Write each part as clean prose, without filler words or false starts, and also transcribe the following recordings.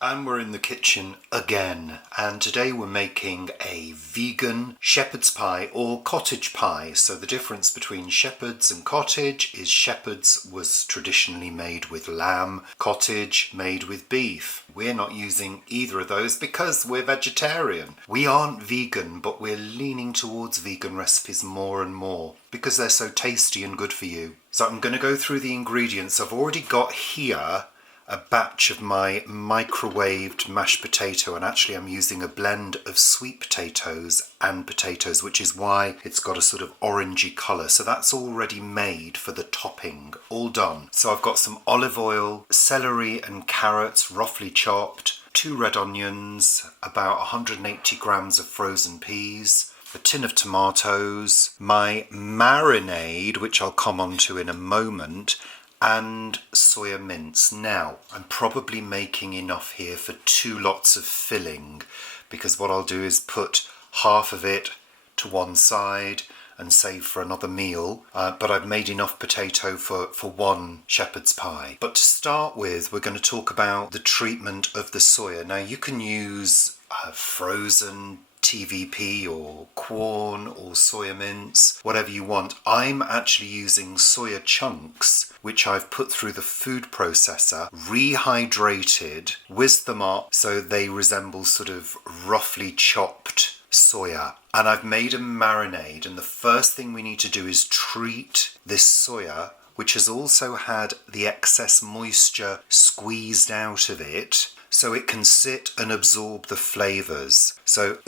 And we're in the kitchen again, and today we're making a vegan shepherd's pie or cottage pie. So the difference between shepherd's and cottage is shepherd's was traditionally made with lamb, cottage made with beef. We're not using either of those because we're vegetarian. We aren't vegan, but we're leaning towards vegan recipes more and more because they're so tasty and good for you. So I'm going to go through the ingredients. I've already got here a batch of my microwaved mashed potato, and actually I'm using a blend of sweet potatoes and potatoes, which is why it's got a sort of orangey colour. So that's already made for the topping, all done. So I've got some olive oil, celery and carrots roughly chopped, 2 red onions, about 180 grams of frozen peas, a tin of tomatoes, my marinade, which I'll come on to in a moment, and soya mince. Now, I'm probably making enough here for 2 lots of filling, because what I'll do is put half of it to one side and save for another meal, but I've made enough potato for one shepherd's pie. But to start with, we're going to talk about the treatment of the soya. Now, you can use frozen TVP or corn or soya mince, whatever you want. I'm actually using soya chunks, which I've put through the food processor, rehydrated, whizzed them up so they resemble sort of roughly chopped soya. And I've made a marinade, and the first thing we need to do is treat this soya, which has also had the excess moisture squeezed out of it, so it can sit and absorb the flavours. So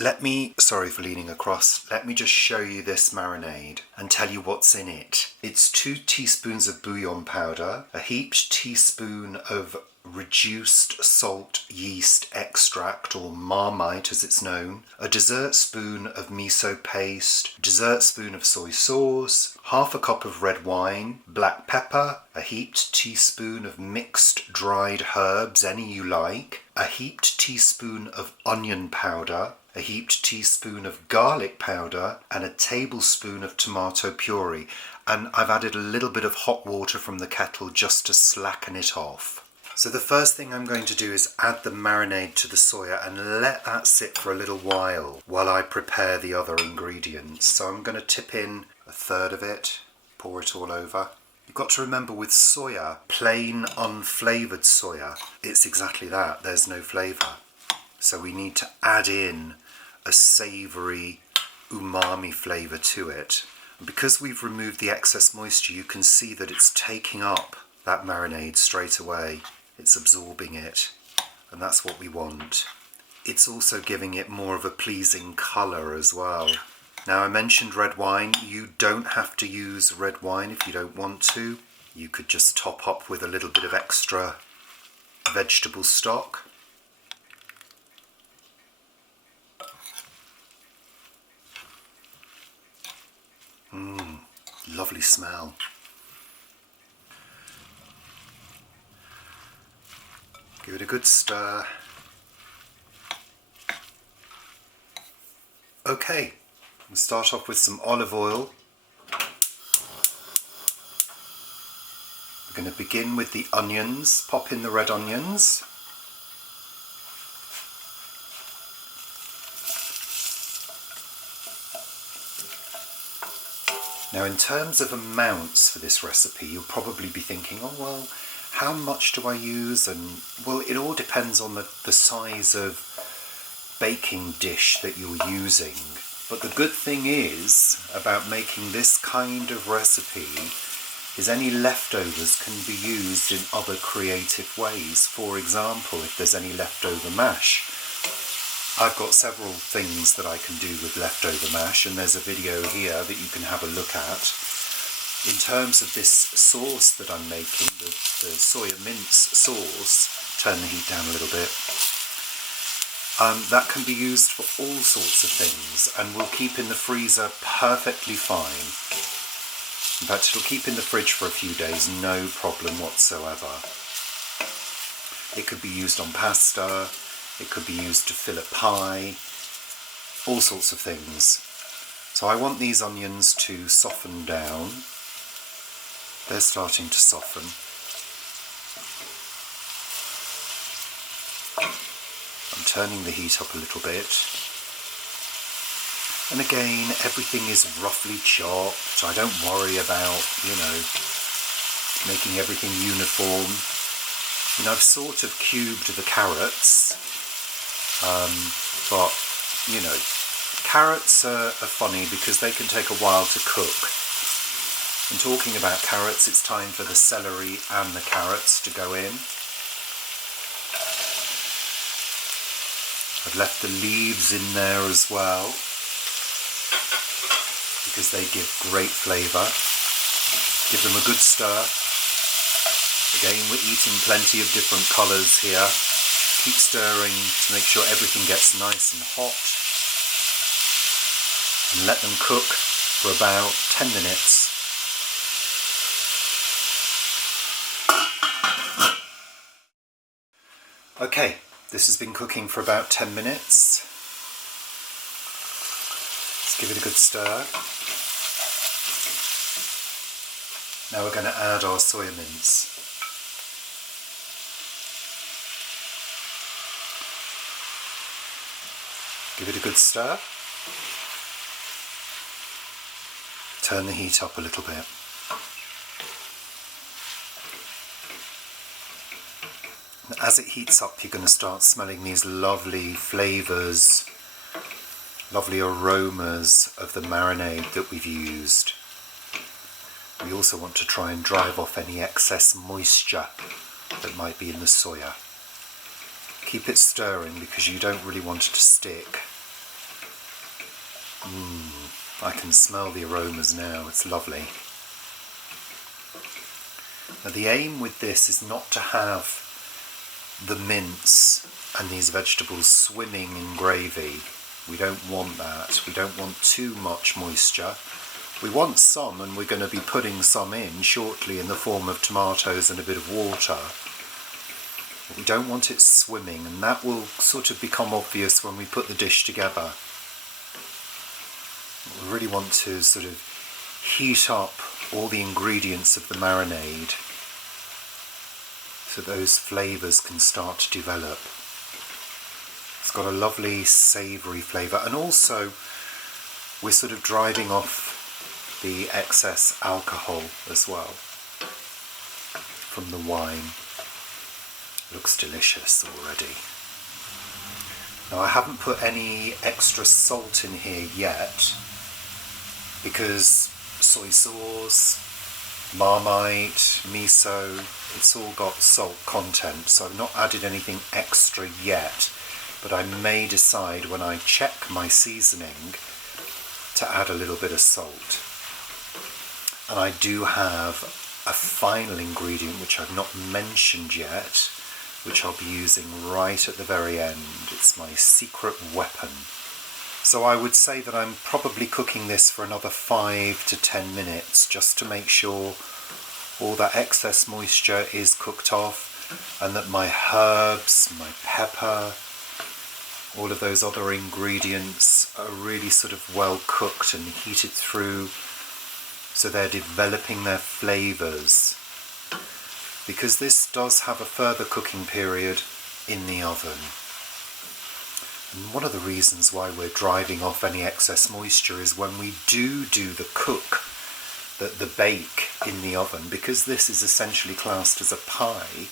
sorry for leaning across, let me just show you this marinade and tell you what's in it. It's 2 teaspoons of bouillon powder, a heaped teaspoon of reduced salt yeast extract, or marmite as it's known, a dessert spoon of miso paste, a dessert spoon of soy sauce, half a cup of red wine, black pepper, a heaped teaspoon of mixed dried herbs, any you like, a heaped teaspoon of onion powder, a heaped teaspoon of garlic powder, and a tablespoon of tomato puree. And I've added a little bit of hot water from the kettle just to slacken it off. So the first thing I'm going to do is add the marinade to the soya and let that sit for a little while I prepare the other ingredients. So I'm going to tip in a third of it, pour it all over. You've got to remember with soya, plain unflavoured soya, it's exactly that, there's no flavour. So we need to add in a savoury umami flavour to it. And because we've removed the excess moisture, you can see that it's taking up that marinade straight away. It's absorbing it, and that's what we want. It's also giving it more of a pleasing colour as well. Now, I mentioned red wine. You don't have to use red wine if you don't want to. You could just top up with a little bit of extra vegetable stock. Lovely smell. Give it a good stir. Okay, we'll start off with some olive oil. We're going to begin with the onions. Pop in the red onions. Now, in terms of amounts for this recipe, you'll probably be thinking, oh well, how much do I use? And well, it all depends on the size of baking dish that you're using. But the good thing is about making this kind of recipe is any leftovers can be used in other creative ways. For example, if there's any leftover mash, I've got several things that I can do with leftover mash, and there's a video here that you can have a look at. In terms of this sauce that I'm making, the soya mince sauce, turn the heat down a little bit, that can be used for all sorts of things and will keep in the freezer perfectly fine. In fact, it'll keep in the fridge for a few days, no problem whatsoever. It could be used on pasta, it could be used to fill a pie, all sorts of things. So I want these onions to soften down. They're starting to soften. turning the heat up a little bit. And again, everything is roughly chopped. I don't worry about, making everything uniform. I've sort of cubed the carrots, but, carrots are funny because they can take a while to cook. And talking about carrots, it's time for the celery and the carrots to go in. I've left the leaves in there as well because they give great flavour. Give them a good stir. Again, we're eating plenty of different colours here. Keep stirring to make sure everything gets nice and hot. And let them cook for about 10 minutes. Okay, this has been cooking for about 10 minutes. Let's give it a good stir. Now we're going to add our soya mince. Give it a good stir. Turn the heat up a little bit. And as it heats up, you're going to start smelling these lovely flavours, lovely aromas of the marinade that we've used. We also want to try and drive off any excess moisture that might be in the soya. Keep it stirring because you don't really want it to stick. I can smell the aromas now, it's lovely. Now the aim with this is not to have the mince and these vegetables swimming in gravy. We don't want that. We don't want too much moisture. We want some, and we're going to be putting some in shortly in the form of tomatoes and a bit of water. But we don't want it swimming, and that will sort of become obvious when we put the dish together. We really want to sort of heat up all the ingredients of the marinade so those flavours can start to develop. It's got a lovely savoury flavour, and also we're sort of driving off the excess alcohol as well from the wine. Looks delicious already. Now I haven't put any extra salt in here yet because soy sauce, marmite, miso, it's all got salt content, so I've not added anything extra yet, but I may decide when I check my seasoning to add a little bit of salt. And I do have a final ingredient which I've not mentioned yet, which I'll be using right at the very end. It's my secret weapon. So I would say that I'm probably cooking this for another 5 to 10 minutes just to make sure all that excess moisture is cooked off and that my herbs, my pepper, all of those other ingredients are really sort of well cooked and heated through, so they're developing their flavours, because this does have a further cooking period in the oven. And one of the reasons why we're driving off any excess moisture is when we do the cook, the bake in the oven, because this is essentially classed as a pie,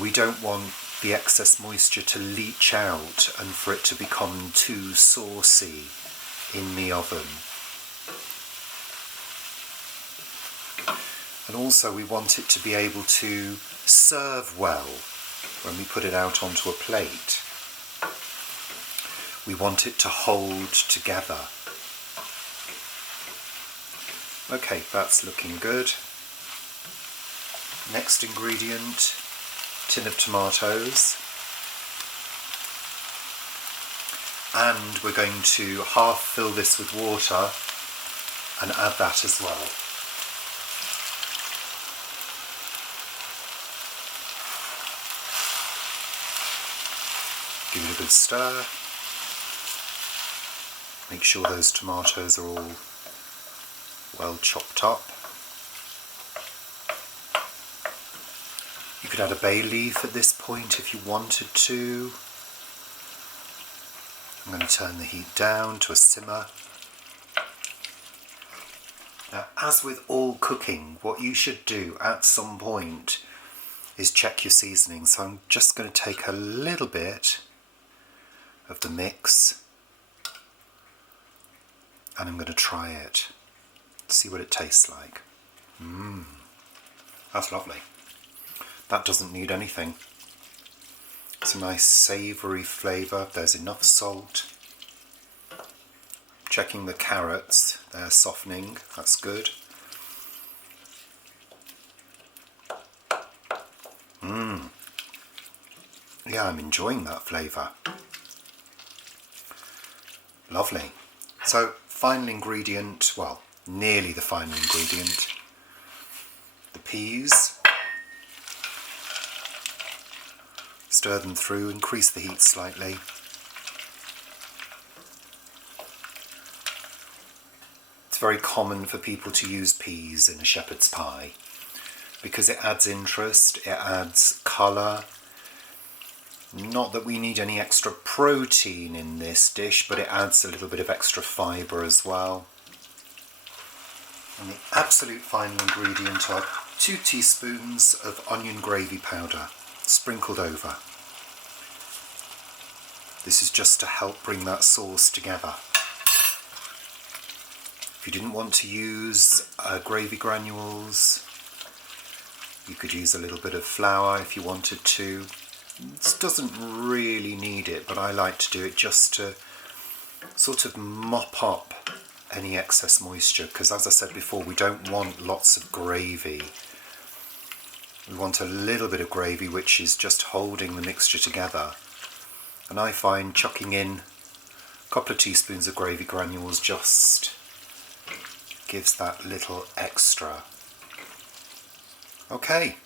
we don't want the excess moisture to leach out and for it to become too saucy in the oven. And also we want it to be able to serve well when we put it out onto a plate. We want it to hold together. Okay, that's looking good. Next ingredient, tin of tomatoes. And we're going to half fill this with water and add that as well. Give it a good stir. Make sure those tomatoes are all well chopped up. You could add a bay leaf at this point if you wanted to. I'm going to turn the heat down to a simmer. Now, as with all cooking, what you should do at some point is check your seasoning. So I'm just going to take a little bit of the mix and I'm going to try it, see what it tastes like. That's lovely. That doesn't need anything. It's a nice savoury flavour. There's enough salt. Checking the carrots, they're softening, that's good. Yeah, I'm enjoying that flavour. Lovely. So, final ingredient, well, nearly the final ingredient. The peas. Stir them through, increase the heat slightly. It's very common for people to use peas in a shepherd's pie because it adds interest, it adds colour. Not that we need any extra protein in this dish, but it adds a little bit of extra fibre as well. And the absolute final ingredient are 2 teaspoons of onion gravy powder sprinkled over. This is just to help bring that sauce together. If you didn't want to use gravy granules, you could use a little bit of flour if you wanted to. This doesn't really need it, but I like to do it just to sort of mop up any excess moisture, because as I said before, we don't want lots of gravy. We want a little bit of gravy which is just holding the mixture together. And I find chucking in a couple of teaspoons of gravy granules just gives that little extra. Okay,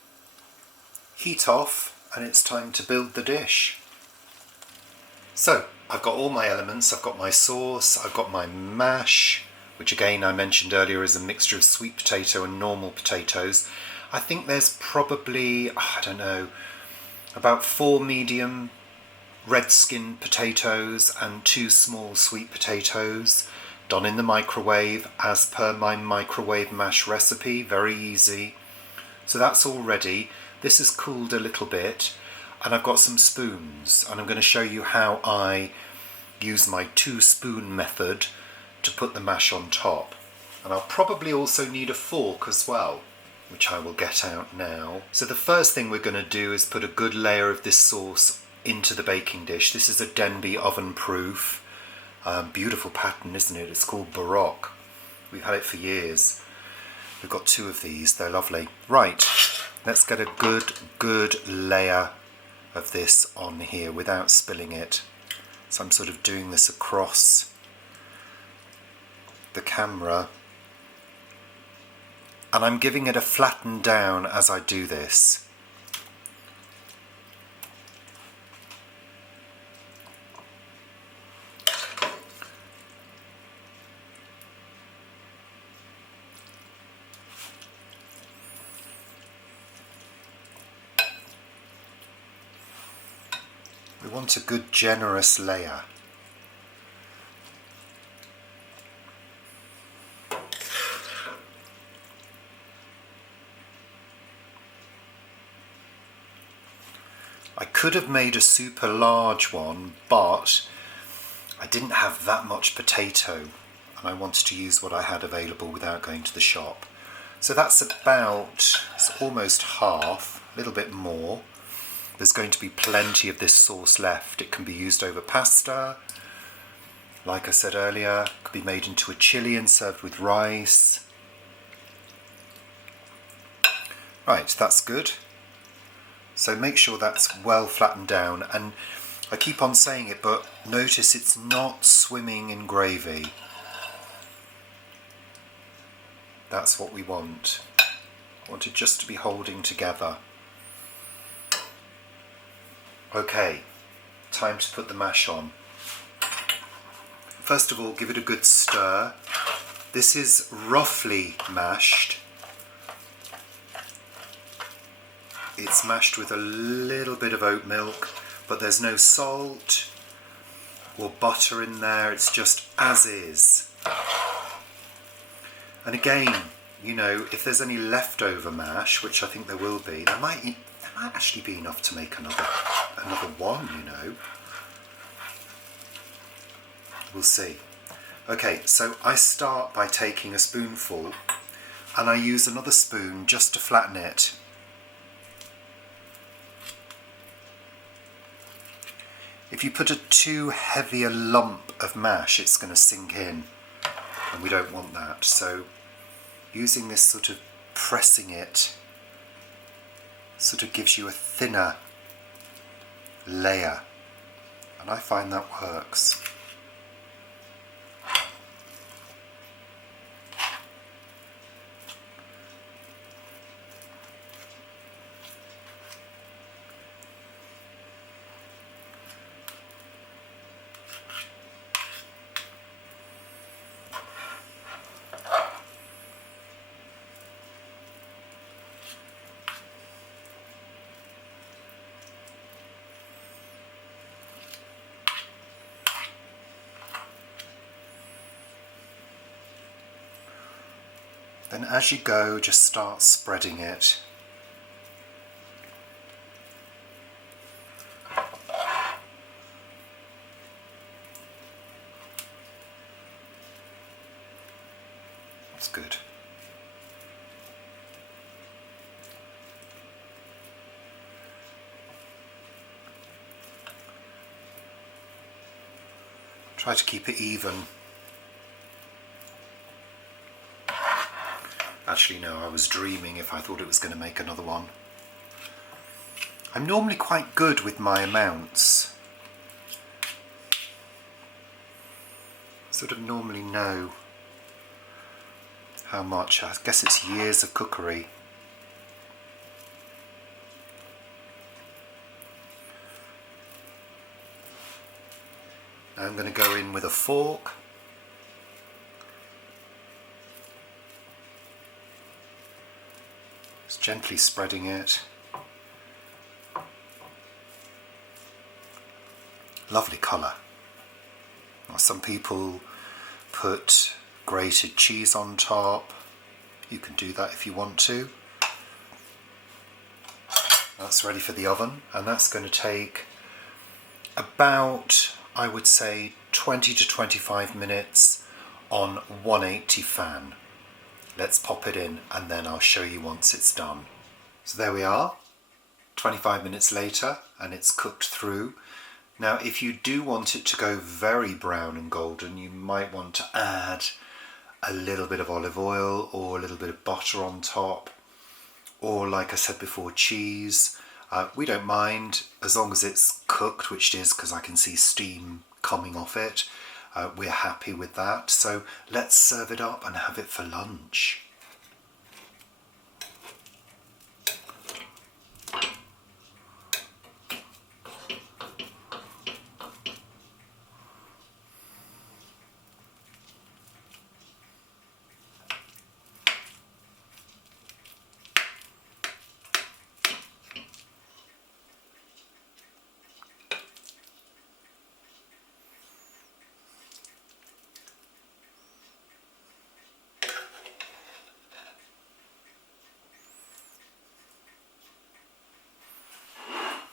heat off. And it's time to build the dish. So, I've got all my elements. I've got my sauce, I've got my mash, which again I mentioned earlier is a mixture of sweet potato and normal potatoes. I think there's probably, I don't know, about 4 medium red skin potatoes and 2 small sweet potatoes, done in the microwave as per my microwave mash recipe, very easy. So that's all ready. This has cooled a little bit and I've got some spoons and I'm going to show you how I use my 2-spoon method to put the mash on top. And I'll probably also need a fork as well, which I will get out now. So the first thing we're going to do is put a good layer of this sauce into the baking dish. This is a Denby oven proof. Beautiful pattern, isn't it? It's called Baroque. We've had it for years. We've got 2 of these, they're lovely. Right. Let's get a good layer of this on here without spilling it. So I'm sort of doing this across the camera. And I'm giving it a flatten down as I do this. We want a good generous layer. I could have made a super large one, but I didn't have that much potato and I wanted to use what I had available without going to the shop. So that's about, it's almost half, a little bit more. There's going to be plenty of this sauce left. It can be used over pasta. Like I said earlier, it could be made into a chilli and served with rice. Right, that's good. So make sure that's well flattened down. And I keep on saying it, but notice it's not swimming in gravy. That's what we want. I want it just to be holding together. Okay, time to put the mash on. First of all, give it a good stir. This is roughly mashed. It's mashed with a little bit of oat milk, but there's no salt or butter in there. It's just as is. And again, you know, if there's any leftover mash, which I think there will be, there might actually be enough to make another one, you know. We'll see. Okay, so I start by taking a spoonful and I use another spoon just to flatten it. If you put a too heavy a lump of mash, it's going to sink in, and we don't want that. So using this sort of pressing it sort of gives you a thinner layer, and I find that works. Then as you go, just start spreading it. That's good. Try to keep it even. Actually, no, I was dreaming if I thought it was going to make another one. I'm normally quite good with my amounts. Sort of normally know how much. I guess it's years of cookery. Now I'm going to go in with a fork. Gently spreading it. Lovely colour. Now, some people put grated cheese on top. You can do that if you want to. That's ready for the oven, and that's going to take about, I would say, 20 to 25 minutes on 180 fan. Let's pop it in and then I'll show you once it's done. So there we are, 25 minutes later, and it's cooked through. Now if you do want it to go very brown and golden, you might want to add a little bit of olive oil or a little bit of butter on top, or like I said before, cheese. We don't mind as long as it's cooked, which it is because I can see steam coming off it. We're happy with that, so let's serve it up and have it for lunch.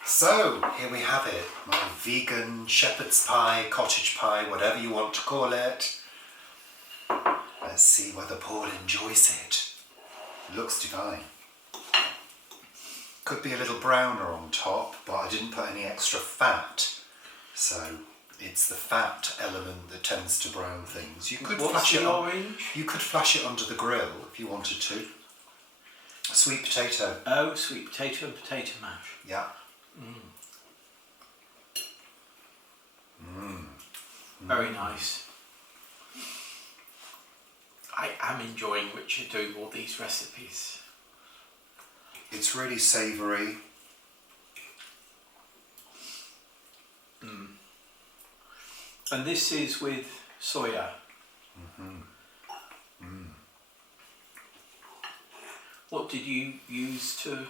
So here we have it, my vegan shepherd's pie, cottage pie, whatever you want to call it. Let's see whether Paul enjoys it. Looks divine. Could be a little browner on top, but I didn't put any extra fat, so it's the fat element that tends to brown things. You could flash it orange? You could flash it under the grill if you wanted to. Sweet potato. Oh, sweet potato and potato mash. Yeah. Very nice. I am enjoying Richard doing all these recipes. It's really savoury. And this is with soya. What did you use to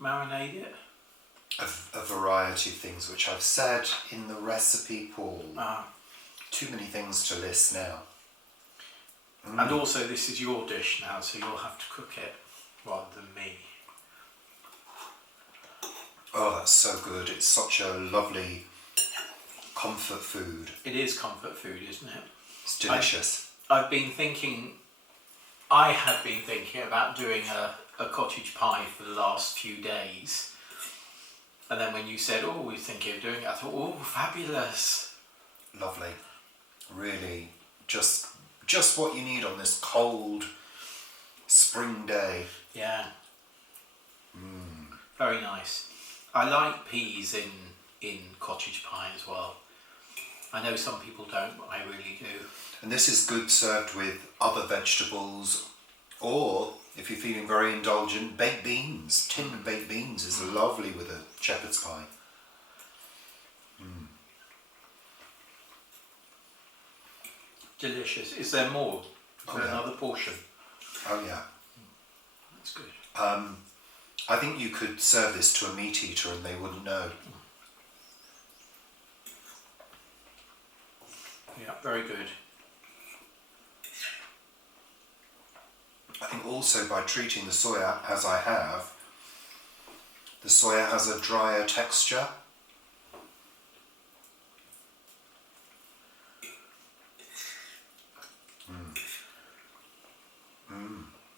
marinate it? A variety of things which I've said in the recipe, Paul. Too many things to list now. And also this is your dish now, so you'll have to cook it rather than me. Oh, that's so good. It's such a lovely comfort food. It is comfort food, isn't it? It's delicious. I have been thinking about doing a cottage pie for the last few days. And then when you said, oh, we're thinking of doing it, I thought, oh, fabulous. Lovely. Really, just what you need on this cold spring day. Yeah. Very nice. I like peas in cottage pie as well. I know some people don't, but I really do. And this is good served with other vegetables, or if you're feeling very indulgent, baked beans. Tinned baked beans is lovely with a shepherd's pie. Delicious. Is there more? Is there another portion? Oh yeah. That's good. I think you could serve this to a meat eater and they wouldn't know. Yeah, very good. I think also by treating the soya as I have, the soya has a drier texture.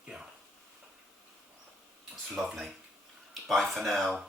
Yeah. It's lovely. Bye for now.